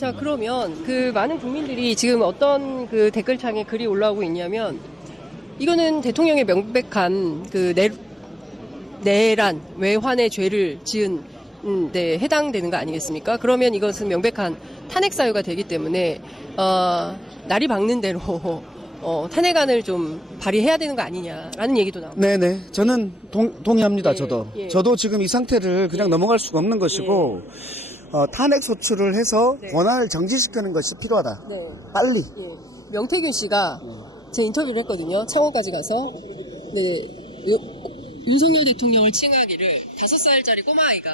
자, 그러면 그 많은 국민들이 지금 어떤 그 댓글창에 글이 올라오고 있냐면, 이거는 대통령의 명백한 그 내란, 외환의 죄를 지은 데 해당되는 거 아니겠습니까? 그러면 이것은 명백한 탄핵 사유가 되기 때문에 날이 밝는 대로 탄핵안을 좀 발의해야 되는 거 아니냐라는 얘기도 나옵니다. 네네. 저는 동의합니다. 예, 저도. 예. 저도 지금 이 상태를 그냥 예. 넘어갈 수가 없는 것이고, 탄핵 소추를 해서 네. 권한을 정지시키는 것이 필요하다. 네. 빨리. 예. 명태균 씨가 제 인터뷰를 했거든요. 창원까지 가서. 네. 윤석열 대통령을 칭하기를 5살짜리 꼬마아이가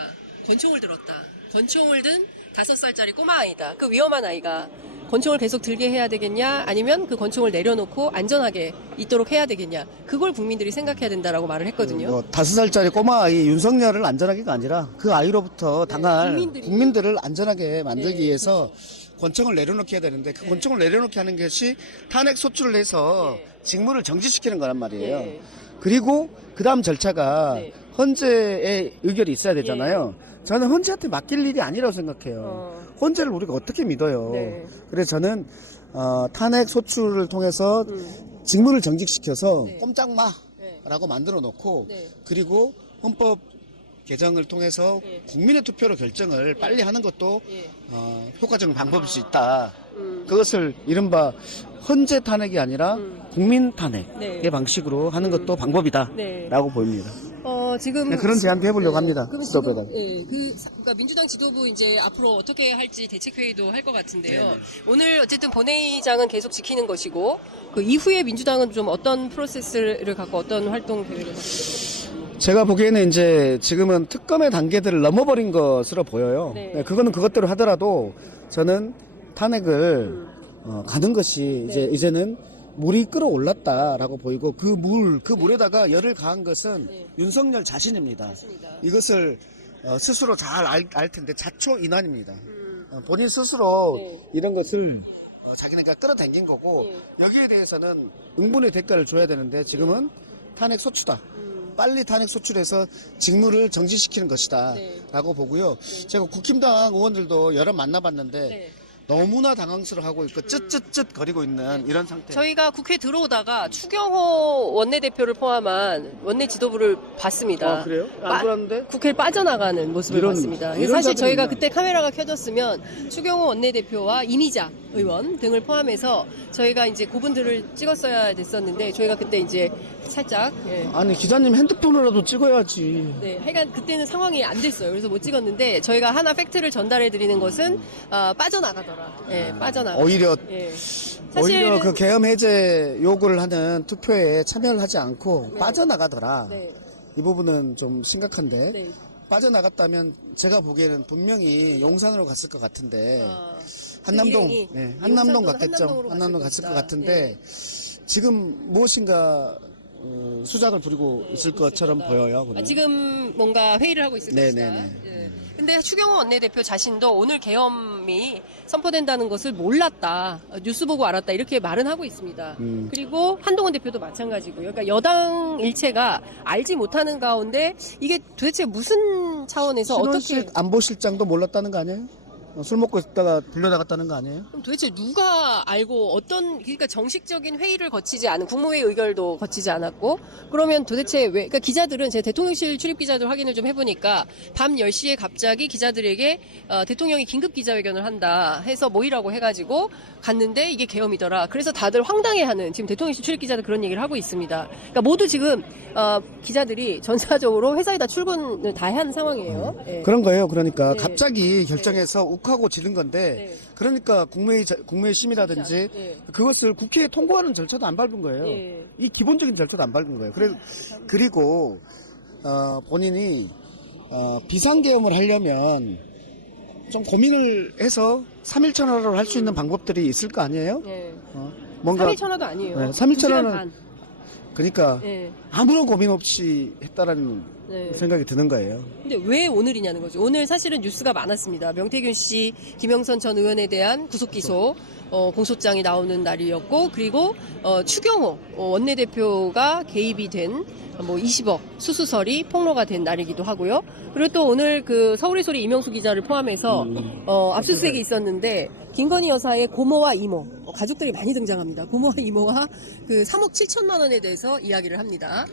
권총을 들었다. 권총을 든 5살짜리 꼬마아이다. 그 위험한 아이가 권총을 계속 들게 해야 되겠냐, 아니면 그 권총을 내려놓고 안전하게 있도록 해야 되겠냐, 그걸 국민들이 생각해야 된다라고 말을 했거든요. 5살짜리 꼬마아이 윤석열을 안전하게가 아니라 그 아이로부터 당할 국민들을 안전하게 만들기 네, 위해서 권총을 내려놓게 해야 되는데, 그 권총을 내려놓게 하는 것이 탄핵 소추를 해서 직무를 정지시키는 거란 말이에요. 네. 그리고 그 다음 절차가 네. 헌재의 의결이 있어야 되잖아요. 저는 헌재한테 맡길 일이 아니라고 생각해요. 헌재를 우리가 어떻게 믿어요. 네. 그래서 저는 탄핵 소추를 통해서 직무를 정직시켜서 네. 꼼짝마라고 만들어 놓고, 네. 그리고 헌법 개정을 통해서 네. 국민의 투표로 결정을 빨리 하는 것도 예. 효과적인 방법일 수 있다. 그것을 이른바 헌재 탄핵이 아니라 국민 탄핵의 네. 방식으로 하는 것도 방법이다. 네. 라고 보입니다. 지금 네, 그런 제안도 해보려고 합니다. 그럼 지도부에다가. 지금 그러니까 민주당 지도부 이제 앞으로 어떻게 할지 대책회의도 할 것 같은데요. 네네. 오늘 어쨌든 본회의장은 계속 지키는 것이고, 그 이후에 민주당은 좀 어떤 프로세스를 갖고 어떤 활동 계획을 갖고 있습니까? 제가 보기에는 이제 지금은 특검의 단계들을 넘어버린 것으로 보여요. 네. 네, 그거는 그것대로 하더라도 저는 탄핵을 가는 것이 네. 이제는 물이 끌어올랐다라고 보이고, 그 물에다가 열을 가한 것은 네. 윤석열 자신입니다. 맞습니다. 이것을 스스로 잘 알 텐데 자초인환입니다. 본인 스스로 네. 이런 것을 자기네가 끌어당긴 거고, 네. 여기에 대해서는 응분의 대가를 줘야 되는데 지금은 탄핵 소추다. 빨리 탄핵 소추해서 직무를 정지시키는 것이다. 네. 라고 보고요. 제가 국힘당 의원들도 여러 만나봤는데 네. 너무나 당황스러워하고 있고 쯧쯧쯧 거리고 있는 이런 상태. 저희가 국회 들어오다가 추경호 원내대표를 포함한 원내 지도부를 봤습니다. 그래요? 안 들어왔는데? 국회를 빠져나가는 모습을 봤습니다. 이런 사실 자들이 저희가 있나? 그때 카메라가 켜졌으면 추경호 원내대표와 이미자 의원 등을 포함해서 저희가 이제 그분들을 찍었어야 됐었는데, 저희가 그때 이제 살짝 아니, 기자님 핸드폰으로라도 찍어야지. 네, 하여간 그때는 상황이 안 됐어요. 그래서 못 찍었는데, 저희가 하나 팩트를 전달해 드리는 것은 빠져나가더라. 빠져나가. 오히려 예. 오히려 그 계엄 해제 요구를 하는 투표에 참여를 하지 않고 네. 빠져나가더라. 네. 이 부분은 좀 심각한데, 네. 빠져나갔다면 제가 보기에는 분명히 용산으로 갔을 것 같은데, 아, 한남동, 일행이 한남동 용산 갔겠죠. 한남동으로 한남동 갔을 갔을 것 것이다. 같은데, 지금 무엇인가 수작을 부리고 있을 것처럼 보여요. 그냥. 지금 뭔가 회의를 하고 있을 네네네. 것이다. 예. 근데 추경호 원내대표 자신도 오늘 계엄이 선포된다는 것을 몰랐다, 뉴스 보고 알았다, 이렇게 말은 하고 있습니다. 그리고 한동훈 대표도 마찬가지고요. 그러니까 여당 일체가 알지 못하는 가운데 이게 도대체 무슨 차원에서 어떻게, 신원식 안보실장도 몰랐다는 거 아니에요? 술 먹고 있다가 불려나갔다는 거 아니에요? 그럼 도대체 누가 알고, 그러니까 정식적인 회의를 거치지 않은, 국무회의 의결도 거치지 않았고, 그러면 도대체 왜, 그러니까 기자들은, 제 대통령실 출입 기자들 확인을 좀 해보니까 밤 10시에 갑자기 기자들에게 대통령이 긴급 기자회견을 한다 해서 모이라고 해가지고 갔는데 이게 계엄이더라. 그래서 다들 황당해하는, 지금 대통령실 출입 기자들 그런 얘기를 하고 있습니다. 그러니까 모두 지금 기자들이 전사적으로 회사에 다 출근을 다 한 상황이에요. 예. 그런 거예요. 그러니까 네. 갑자기 결정해서 욱하고 지른 건데, 네. 그러니까 국무회의 심이라든지 예. 그것을 국회에 통과하는 절차도 안 밟은 거예요. 예. 이 기본적인 절차도 안 밟은 거예요. 그리고 본인이 비상계엄을 하려면 좀 고민을 해서 3일 천하로 할 수 있는 방법들이 있을 거 아니에요? 예. 뭔가 3일 천하도 아니에요. 네, 3일 2시간 천하는 반. 그러니까 예. 아무런 고민 없이 했다라는 네. 생각이 드는 거예요. 근데 왜 오늘이냐는 거죠. 오늘 사실은 뉴스가 많았습니다. 명태균 씨, 김영선 전 의원에 대한 구속기소 공소장이 나오는 날이었고, 그리고 추경호 원내대표가 개입이 된 뭐 20억 수수설이 폭로가 된 날이기도 하고요. 그리고 또 오늘 그 서울의 소리 이명수 기자를 포함해서 압수수색이 있었는데 김건희 여사의 고모와 이모 가족들이 많이 등장합니다. 고모와 이모와 그 3억 7천만 원에 대해서 이야기를 합니다.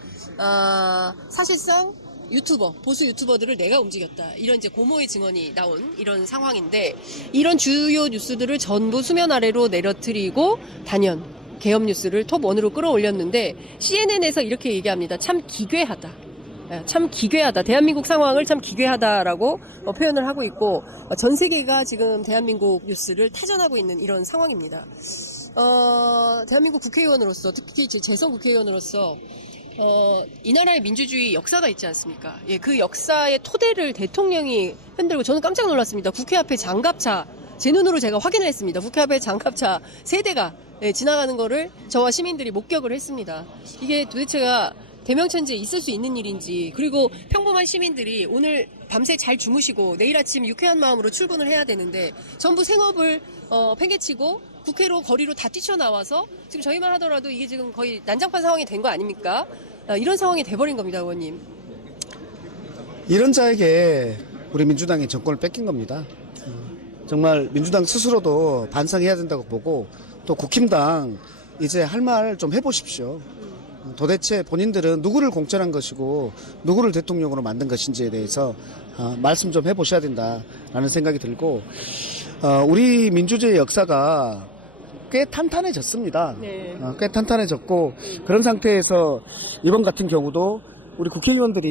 사실상 유튜버, 보수 유튜버들을 내가 움직였다. 이런 이제 고모의 증언이 나온 이런 상황인데 이런 주요 뉴스들을 전부 수면 아래로 내려뜨리고 단연 개업 뉴스를 톱1으로 끌어올렸는데 CNN에서 이렇게 얘기합니다. 참 기괴하다. 참 기괴하다. 대한민국 상황을 참 기괴하다라고 표현을 하고 있고 전 세계가 지금 대한민국 뉴스를 타전하고 있는 이런 상황입니다. 대한민국 국회의원으로서 특히 재선 국회의원으로서 이 나라의 민주주의 역사가 있지 않습니까? 예, 그 역사의 토대를 대통령이 흔들고 저는 깜짝 놀랐습니다. 국회 앞에 장갑차 제 눈으로 제가 확인을 했습니다. 국회 앞에 장갑차 3대가 지나가는 거를 저와 시민들이 목격을 했습니다. 이게 도대체가 대명천지에 있을 수 있는 일인지 그리고 평범한 시민들이 오늘 밤새 잘 주무시고 내일 아침 유쾌한 마음으로 출근을 해야 되는데 전부 생업을 팽개치고 국회로 거리로 다 뛰쳐나와서 지금 저희만 하더라도 이게 지금 거의 난장판 상황이 된 거 아닙니까? 이런 상황이 돼버린 겁니다, 의원님. 이런 자에게 우리 민주당이 정권을 뺏긴 겁니다. 정말 민주당 스스로도 반성해야 된다고 보고 또 국힘당 이제 할 말 좀 해보십시오. 도대체 본인들은 누구를 공천한 것이고 누구를 대통령으로 만든 것인지에 대해서 말씀 좀 해보셔야 된다라는 생각이 들고 우리 민주주의 역사가 꽤 탄탄해졌습니다. 네. 꽤 탄탄해졌고 그런 상태에서 이번 같은 경우도 우리 국회의원들이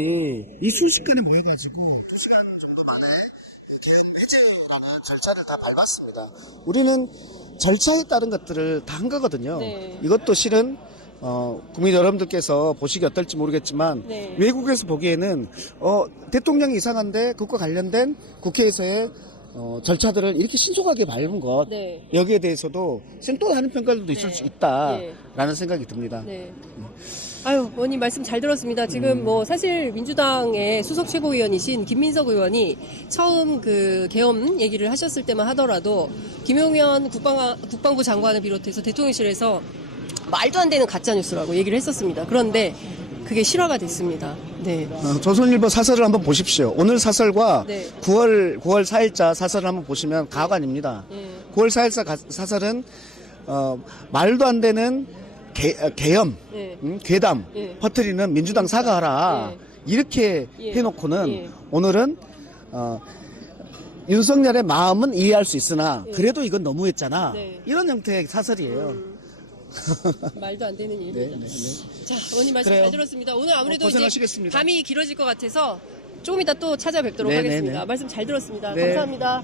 이 순식간에 모여가지고 2시간 정도 만에 개헌 배제라는 절차를 다 밟았습니다. 우리는 절차에 따른 것들을 다 한 거거든요. 네. 이것도 실은 국민 여러분들께서 보시기 어떨지 모르겠지만 네. 외국에서 보기에는 대통령이 이상한데 그것과 관련된 국회에서의 절차들을 이렇게 신속하게 밟은 것 네. 여기에 대해서도 지금 또 다른 평가들도 있을 네. 수 있다라는 생각이 듭니다. 네. 아유, 의원님 말씀 잘 들었습니다. 지금 뭐 사실 민주당의 수석 최고위원이신 김민석 의원이 처음 그 계엄 얘기를 하셨을 때만 하더라도 김용현 국방부 장관을 비롯해서 대통령실에서 말도 안 되는 가짜뉴스라고 얘기를 했었습니다. 그런데 그게 실화가 됐습니다. 네. 조선일보 사설을 한번 보십시오. 오늘 사설과 네. 9월 4일자 사설을 한번 보시면 가관입니다. 9월 4일자 사설은 말도 안 되는 계엄, 네. 괴담 예. 퍼뜨리는 민주당 사과하라 이렇게 예. 해놓고는 예. 오늘은 윤석열의 마음은 이해할 수 있으나 그래도 이건 너무했잖아 네. 이런 형태의 사설이에요. 말도 안 되는 일입니다. 네, 네, 네. 자, 의원님 말씀 그래요. 잘 들었습니다. 오늘 아무래도 이제 고생하시겠습니다. 밤이 길어질 것 같아서 조금 이따 또 찾아뵙도록 네, 하겠습니다. 네, 네. 말씀 잘 들었습니다. 네. 감사합니다.